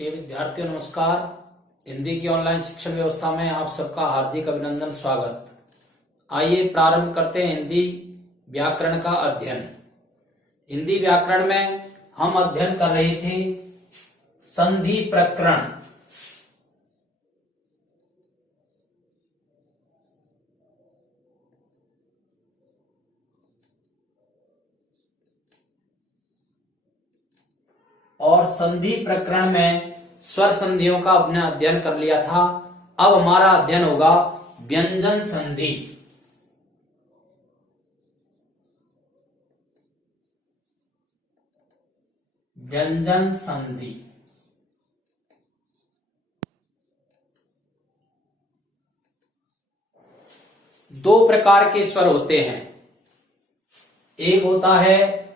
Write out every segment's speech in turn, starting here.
प्रिय विद्यार्थियों नमस्कार। हिंदी की ऑनलाइन शिक्षण व्यवस्था में आप सबका हार्दिक अभिनंदन स्वागत। आइए प्रारंभ करते हैं हिंदी व्याकरण का अध्ययन। हिंदी व्याकरण में हम अध्ययन कर रहे थे संधि प्रकरण। और संधि प्रकरण में स्वर संधियों का अपने अध्ययन कर लिया था। अब हमारा अध्ययन होगा व्यंजन संधि। व्यंजन संधि दो प्रकार के स्वर होते हैं। एक होता है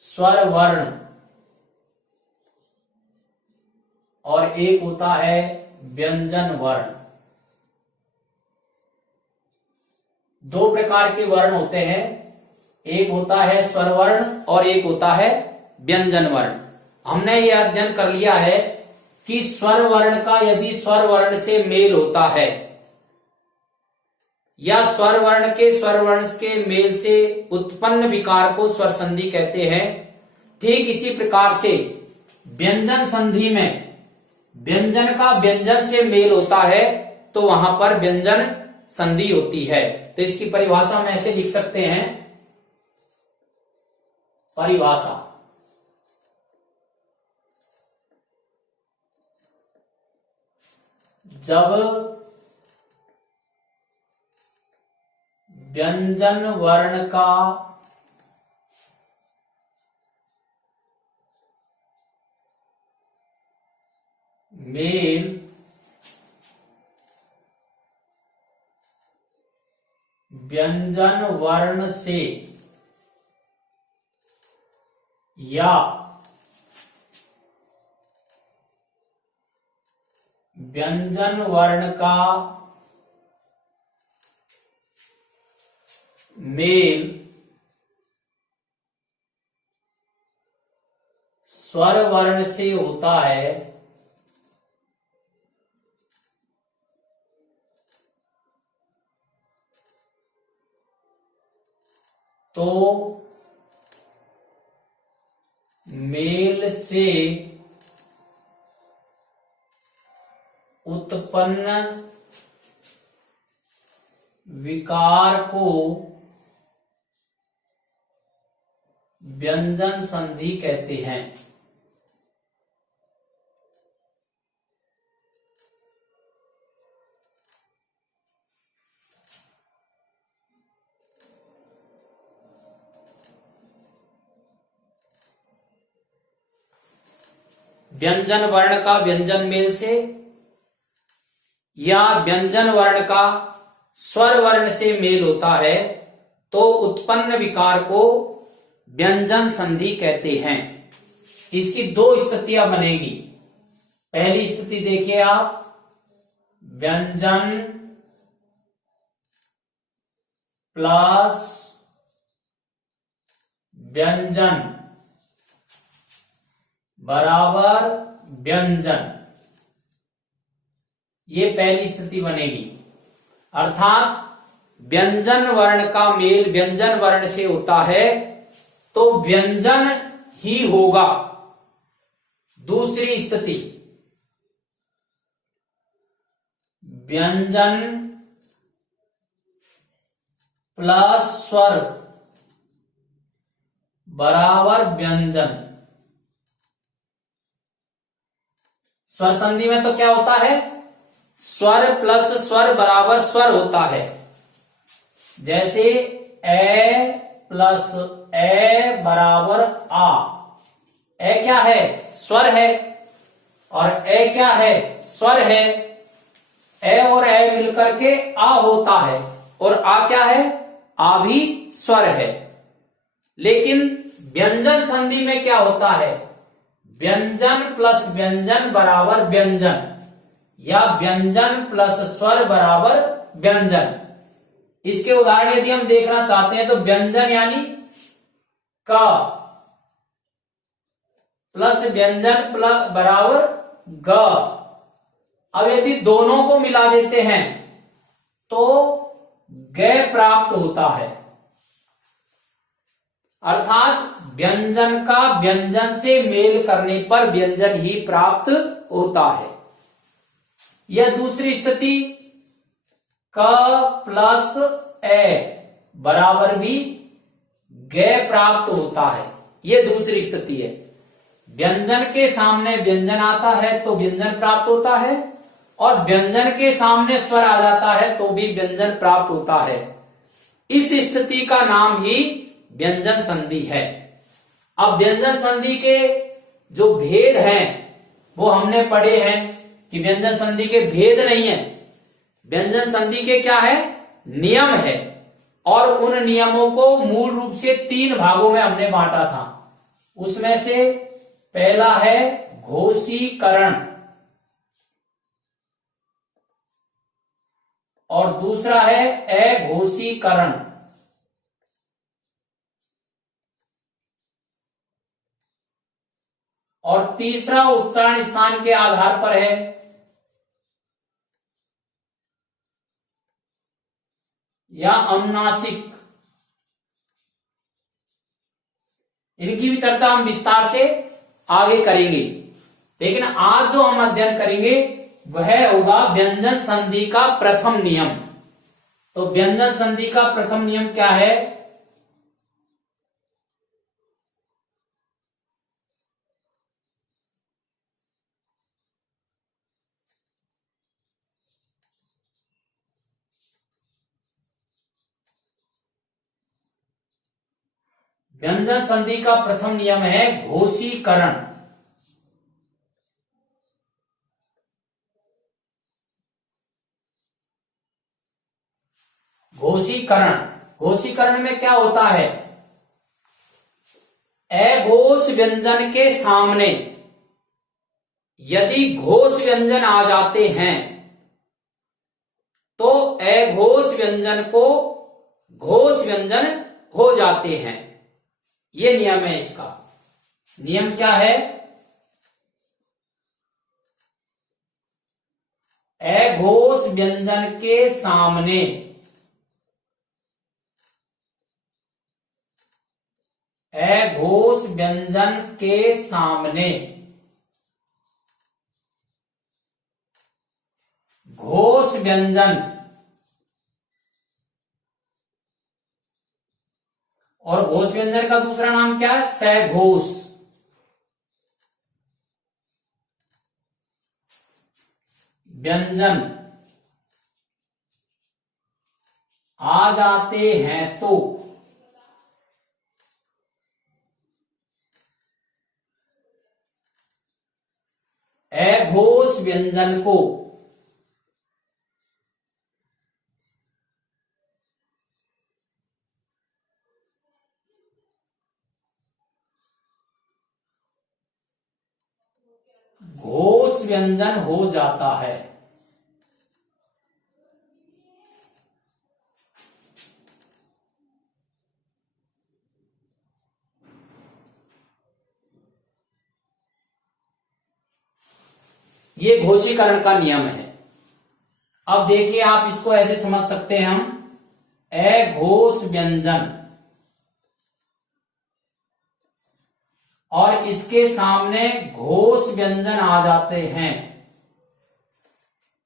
स्वर वर्ण और एक होता है व्यंजन वर्ण। दो प्रकार के वर्ण होते हैं, एक होता है स्वर वर्ण और एक होता है व्यंजन वर्ण। हमने यह अध्ययन कर लिया है कि स्वर वर्ण का यदि स्वर वर्ण से मेल होता है या स्वर वर्ण के मेल से उत्पन्न विकार को स्वर संधि कहते हैं। ठीक इसी प्रकार से व्यंजन संधि में व्यंजन का व्यंजन से मेल होता है तो वहां पर व्यंजन संधि होती है। तो इसकी परिभाषा में ऐसे लिख सकते हैं। परिभाषा जब व्यंजन वर्ण का मेल व्यंजन वर्ण से या व्यंजन वर्ण का मेल स्वर वर्ण से होता है तो मेल से उत्पन्न विकार को व्यंजन संधि कहते हैं। व्यंजन वर्ण का व्यंजन मेल से या व्यंजन वर्ण का स्वर वर्ण से मेल होता है तो उत्पन्न विकार को व्यंजन संधि कहते हैं। इसकी दो स्थितियां बनेगी। पहली स्थिति देखिए आप, व्यंजन प्लस व्यंजन बराबर व्यंजन, ये पहली स्थिति बनेगी। अर्थात व्यंजन वर्ण का मेल व्यंजन वर्ण से होता है तो व्यंजन ही होगा। दूसरी स्थिति, व्यंजन प्लस स्वर बराबर व्यंजन। स्वर संधि में तो क्या होता है, स्वर प्लस स्वर बराबर स्वर होता है। जैसे ए प्लस ए बराबर आ। ए क्या है, स्वर है, और ए क्या है, स्वर है। ए और ए मिलकर के आ होता है, और आ क्या है, आ भी स्वर है। लेकिन व्यंजन संधि में क्या होता है, व्यंजन प्लस व्यंजन बराबर व्यंजन या व्यंजन प्लस स्वर बराबर व्यंजन। इसके उदाहरण यदि हम देखना चाहते हैं तो व्यंजन यानी क, प्लस व्यंजन प्लस बराबर ग। अब यदि दोनों को मिला देते हैं तो ग प्राप्त होता है, अर्थात व्यंजन का व्यंजन से मेल करने पर व्यंजन ही प्राप्त होता है। यह दूसरी स्थिति क प्लस ए बराबर भी ग प्राप्त होता है, यह दूसरी स्थिति है। व्यंजन के सामने व्यंजन आता है तो व्यंजन प्राप्त होता है, और व्यंजन के सामने स्वर आ जाता है तो भी व्यंजन प्राप्त होता है। इस स्थिति का नाम ही व्यंजन संधि है। अब व्यंजन संधि के जो भेद हैं वो हमने पढ़े हैं कि व्यंजन संधि के भेद नहीं है, व्यंजन संधि के क्या है, नियम है। और उन नियमों को मूल रूप से 3 भागों में हमने बांटा था। उसमें से पहला है घोषीकरण, और दूसरा है अघोषीकरण, और तीसरा उच्चारण स्थान के आधार पर है या अनुनासिक। इनकी भी चर्चा हम विस्तार से आगे करेंगे, लेकिन आज जो हम अध्ययन करेंगे वह होगा व्यंजन संधि का प्रथम नियम। तो व्यंजन संधि का प्रथम नियम क्या है? व्यंजन संधि का प्रथम नियम है घोषीकरण। घोषीकरण, घोषीकरण में क्या होता है? अघोष व्यंजन के सामने यदि घोष व्यंजन आ जाते हैं तो अघोष व्यंजन को घोष व्यंजन हो जाते हैं। ये नियम है इसका। नियम क्या है? अघोष व्यंजन के सामने अघोष व्यंजन के सामने घोष व्यंजन, और घोष व्यंजन का दूसरा नाम क्या है? सघोष। व्यंजन आ जाते हैं तो अघोष व्यंजन को घोष व्यंजन हो जाता है। ये घोषीकरण का नियम है। अब देखिए, आप इसको ऐसे समझ सकते हैं हम, अघोष व्यंजन और इसके सामने घोष व्यंजन आ जाते हैं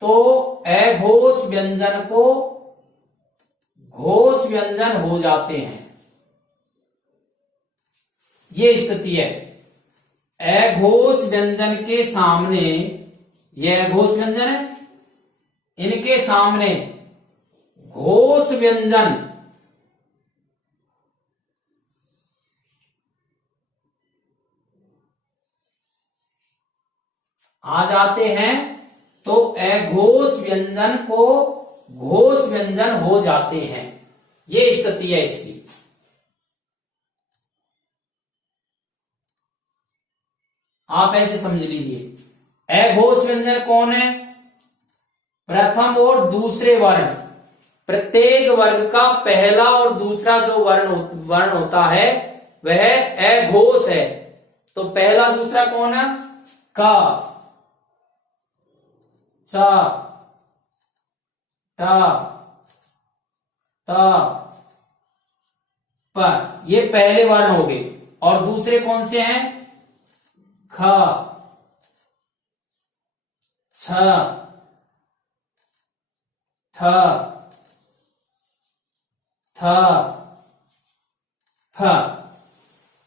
तो अघोष व्यंजन को घोष व्यंजन हो जाते हैं। ये स्थिति है। अघोष व्यंजन के सामने, ये अघोष व्यंजन है, इनके सामने घोष व्यंजन आ जाते हैं तो अघोष व्यंजन को घोष व्यंजन हो जाते हैं। ये स्थिति है इसकी। आप ऐसे समझ लीजिए, अघोष व्यंजन कौन है? प्रथम और दूसरे वर्ण, प्रत्येक वर्ग का पहला और दूसरा जो वर्ण होता है वह अघोष है। तो पहला दूसरा कौन है? क, च, ट, त, प, ये पहले वर्ण हो गए। और दूसरे कौन से हैं? ख, छ, ठ, थ, फ।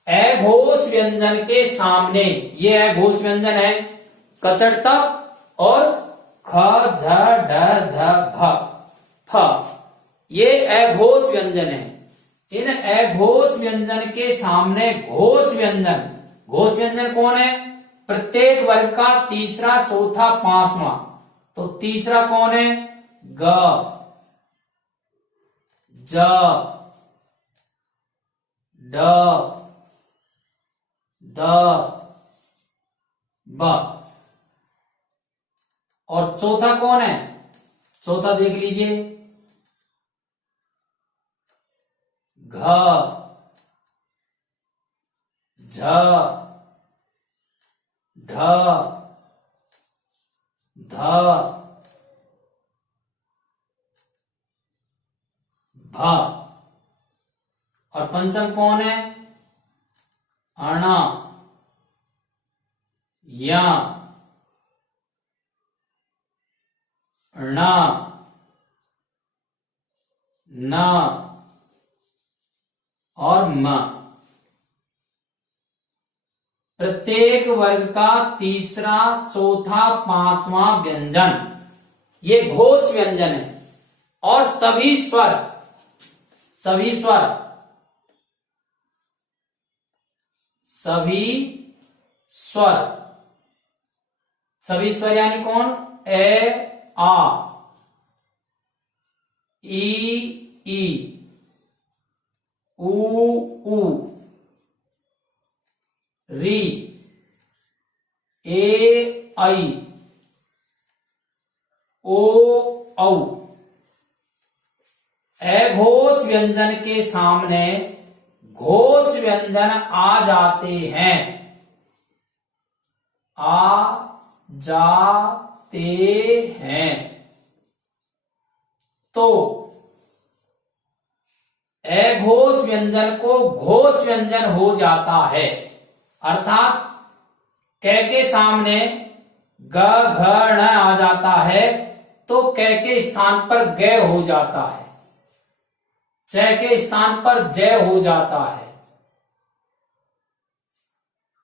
अघोष व्यंजन के सामने, ये अघोष व्यंजन है कचट तक, और ख, झ, ढ, ध, भ, फ, ये अघोष व्यंजन है। इन अघोष व्यंजन के सामने घोष व्यंजन, घोष व्यंजन कौन है? प्रत्येक वर्ग का तीसरा, चौथा, पांचवा। तो तीसरा कौन है? ग, ज, ड, द, ब। और चौथा कौन है? चौथा देख लीजिए, घ, झ, ढ, ध, भ। और पंचम कौन है? अण, य, ण, न और म। प्रत्येक वर्ग का तीसरा, चौथा, पांचवा व्यंजन ये घोष व्यंजन है। और सभी स्वर, सभी स्वर, सभी स्वर, सभी स्वर यानी कौन? ए, आ, ई, ऊ, री, ए, आई, ओ, औ। अघोष व्यंजन के सामने घोष व्यंजन आ जाते हैं, आ जाते हैं। तो अघोष व्यंजन को घोष व्यंजन हो जाता है। अर्थात क के सामने ग, घ, ण आ जाता है तो क के स्थान पर ग हो जाता है, च के स्थान पर ज हो जाता है,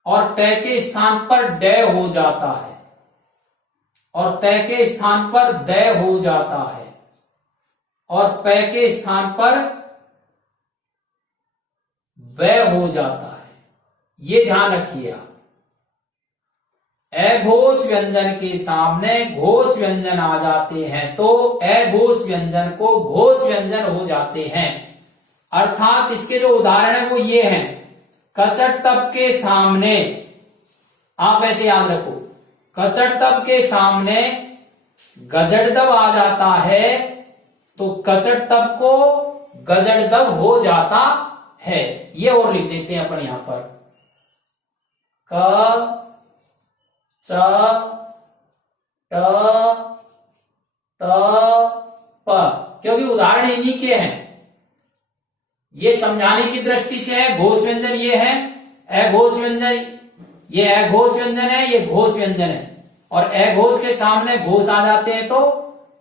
और ट के स्थान पर ड हो जाता है, और त के स्थान पर द हो जाता है, और प के स्थान पर व हो जाता है। ये ध्यान रखिए आप। अघोष व्यंजन के सामने घोष व्यंजन आ जाते हैं तो अघोष व्यंजन को घोष व्यंजन हो जाते हैं। अर्थात इसके जो उदाहरण है वो ये हैं। कचट तब के सामने, आप ऐसे याद रखो, कचट तब के सामने गजड़दब आ जाता है तो कचट तब को गजड़दब हो जाता है। ये और लिख देते हैं अपन यहां पर, क, च, ट, त, प, क्योंकि उदाहरण इन्हीं के हैं। ये समझाने की दृष्टि से है। घोष व्यंजन ये है, अघोष व्यंजन ये अघोष व्यंजन है, ये घोष व्यंजन है, और अघोष के सामने घोष आ जाते हैं तो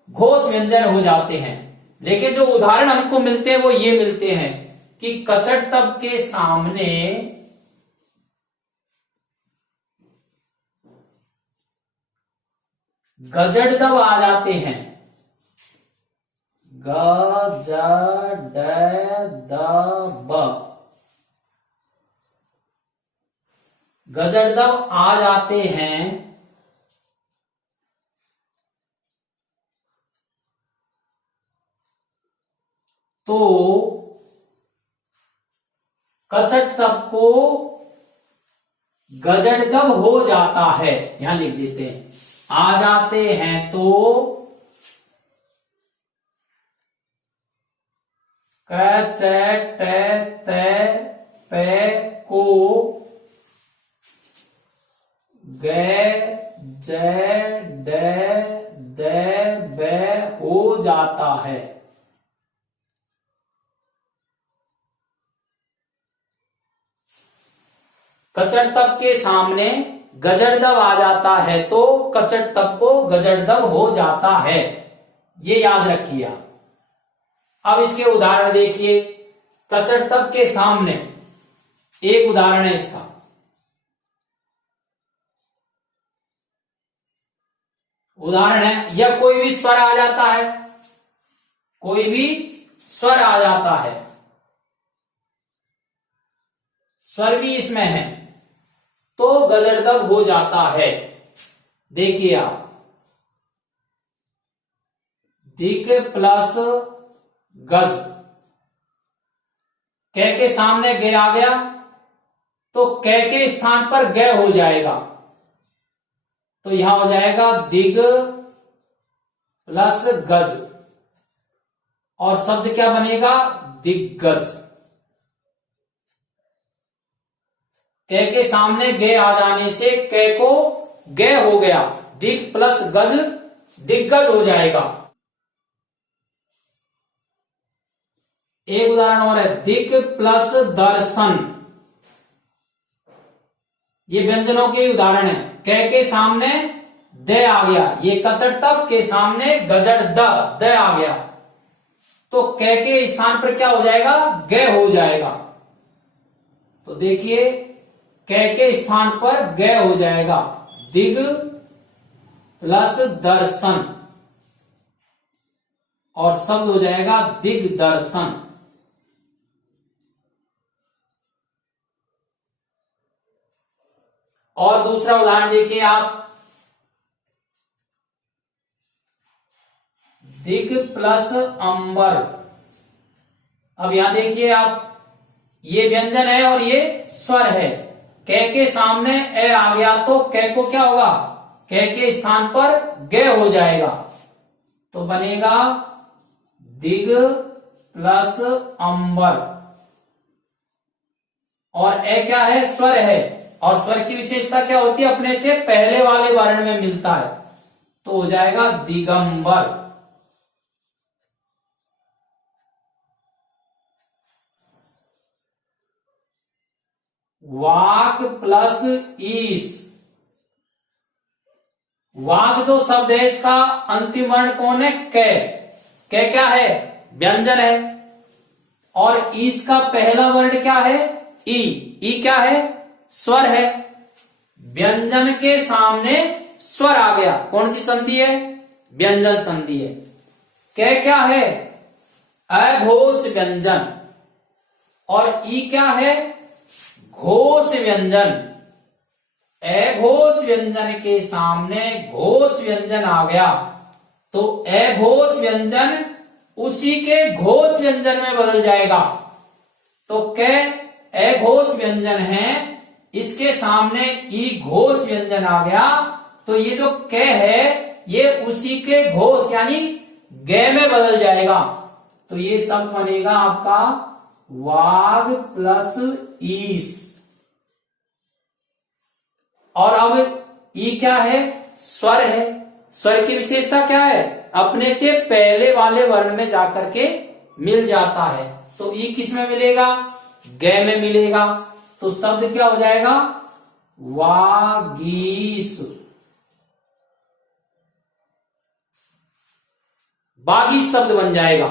घोष व्यंजन हो जाते हैं। लेकिन जो उदाहरण हमको मिलते हैं वो ये मिलते हैं कि कचट तब के सामने गजड़दब आ जाते हैं, ग, ज, ड, द, ब, गजड़दब आ जाते हैं तो कचट तब को गजड़दब हो जाता है। यहां लिख देते हैं, आ जाते हैं तो क, च, ट, त, प को गे जै डै दै बै हो जाता है। कचड़ तब के सामने गजड़दब आ जाता है तो कचड़ तब को गजड़दब हो जाता है, ये याद रखिए आप। अब इसके उदाहरण देखिए। कचड़ तब के सामने एक उदाहरण है इसका। उदाहरण है, यह कोई भी स्वर आ जाता है, कोई भी स्वर आ जाता है, स्वर भी इसमें है तो गजड़दब हो जाता है। देखिए आप, दिग प्लस गज, कै के सामने गे आ गया तो कै के स्थान पर गे हो जाएगा, तो यहां हो जाएगा दिग प्लस गज, और शब्द क्या बनेगा, दिग्गज। कै के सामने गे आ जाने से कै को गे हो गया, दिग प्लस गज दिग्गज हो जाएगा। एक उदाहरण और है, दिग प्लस दर्शन, ये व्यंजनों के उदाहरण है। कै के सामने दे आ गया, ये कचड़ तब के सामने गजड़ द आ गया तो कै के स्थान पर क्या हो जाएगा, गे हो जाएगा। तो देखिए, कै के स्थान पर गे हो जाएगा, दिग प्लस दर्शन, और शब्द हो जाएगा दिग्दर्शन। और दूसरा उदाहरण देखिए आप, दिग प्लस अंबर। अब यहां देखिए आप, ये व्यंजन है और ये स्वर है। कै के सामने ए आ गया तो कै को क्या होगा, कै के स्थान पर गे हो जाएगा, तो बनेगा दिग प्लस अंबर। और ए क्या है, स्वर है, और स्वर की विशेषता क्या होती है, अपने से पहले वाले वर्ण में मिलता है, तो हो जाएगा दिगंबर। वाक प्लस ईस, वाक जो शब्द है इसका अंतिम वर्ण कौन है, कै। कै क्या है, व्यंजन है, और ईस का पहला वर्ण क्या है, ई। ई क्या है, स्वर है। व्यंजन के सामने स्वर आ गया, कौन सी संधि है, व्यंजन संधि है। कै क्या है, अघोष व्यंजन, और ई क्या है, घोष व्यंजन। अघोष व्यंजन के सामने घोष व्यंजन आ गया तो अघोष व्यंजन उसी के घोष व्यंजन में बदल जाएगा। तो कै अघोष व्यंजन है, इसके सामने ई घोष व्यंजन आ गया तो ये जो कै है ये उसी के घोष यानी गे में बदल जाएगा, तो ये शब्द बनेगा आपका वाग प्लस ईस। और अब ई क्या है, स्वर है। स्वर की विशेषता क्या है, अपने से पहले वाले वर्ण में जाकर के मिल जाता है, तो ई किस में मिलेगा, गे में मिलेगा, तो शब्द क्या हो जाएगा, वागीस। बागीस शब्द बन जाएगा।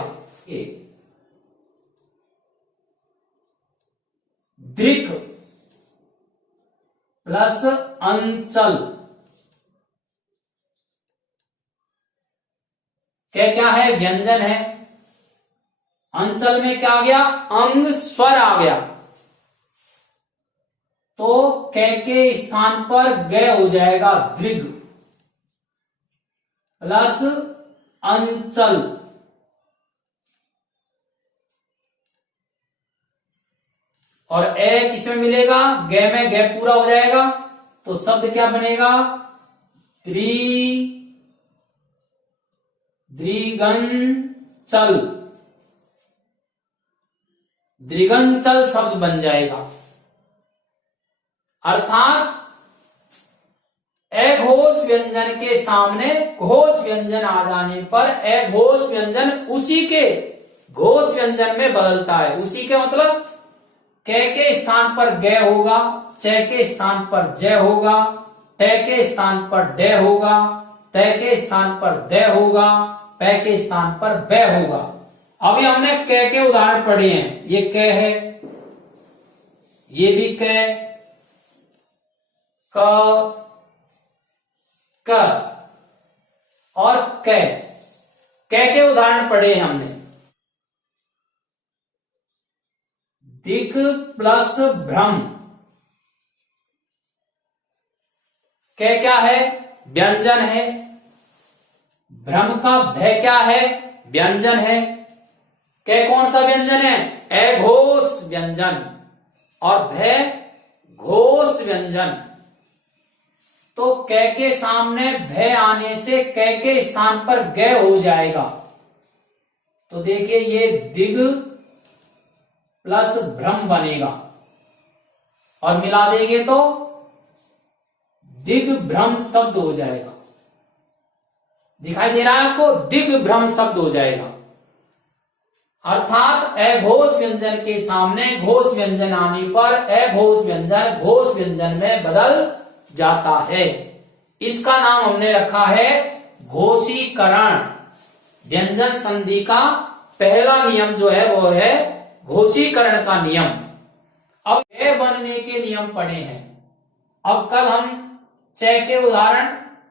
दृक प्लस अंचल, क्या है, व्यंजन है। अंचल में क्या आ गया, अंग स्वर आ गया, तो कै के स्थान पर गे हो जाएगा, दृग प्लस अंचल। और ए किसमें मिलेगा, गे में, गे पूरा हो जाएगा, तो शब्द क्या बनेगा, द्विगंचल। द्विगंचल शब्द बन जाएगा। अर्थात अघोष व्यंजन के सामने घोष व्यंजन आ जाने पर अघोष व्यंजन उसी के घोष व्यंजन में बदलता है। उसी के मतलब क के स्थान पर ग होगा, च के स्थान पर ज होगा, ट के स्थान पर ड होगा, त के स्थान पर द होगा, प के स्थान पर ब होगा। अभी हमने क के उदाहरण पढ़े हैं। ये क है, ये भी क, क और क के उदाहरण पढ़े हैं हमने। दिक् प्लस भ्रम, क्या है? व्यंजन है। भ्रम का भ क्या है? व्यंजन है। कौन सा व्यंजन है? अघोष व्यंजन। और भ घोष व्यंजन। तो के सामने भ आने से के स्थान पर ग हो जाएगा। तो देखिए ये दिग प्लस भ्रम बनेगा और मिला देंगे तो दिग्भ्रम शब्द हो जाएगा। दिखाई दे रहा है आपको? दिग्भ्रम शब्द हो जाएगा। अर्थात अघोष व्यंजन के सामने घोष व्यंजन आने पर अघोष व्यंजन घोष व्यंजन में बदल जाता है। इसका नाम हमने रखा है घोषीकरण। व्यंजन संधि का पहला नियम जो है वो है घोषीकरण का नियम। अब ए बनने के नियम पढ़े हैं। अब कल हम च के उदाहरण,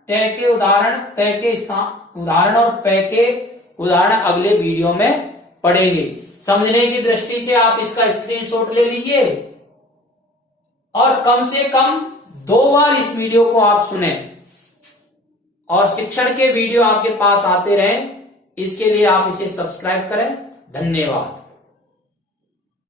ट के उदाहरण, त के स्थान उदाहरण और प के उदाहरण अगले वीडियो में पढ़ेंगे। समझने की दृष्टि से आप इसका स्क्रीनशॉट ले लीजिए और कम से कम 2 बार इस वीडियो को आप सुने और शिक्षण के वीडियो आपके पास आते रहे। इसके लिए आप इसे सब्सक्राइब करें। धन्यवाद।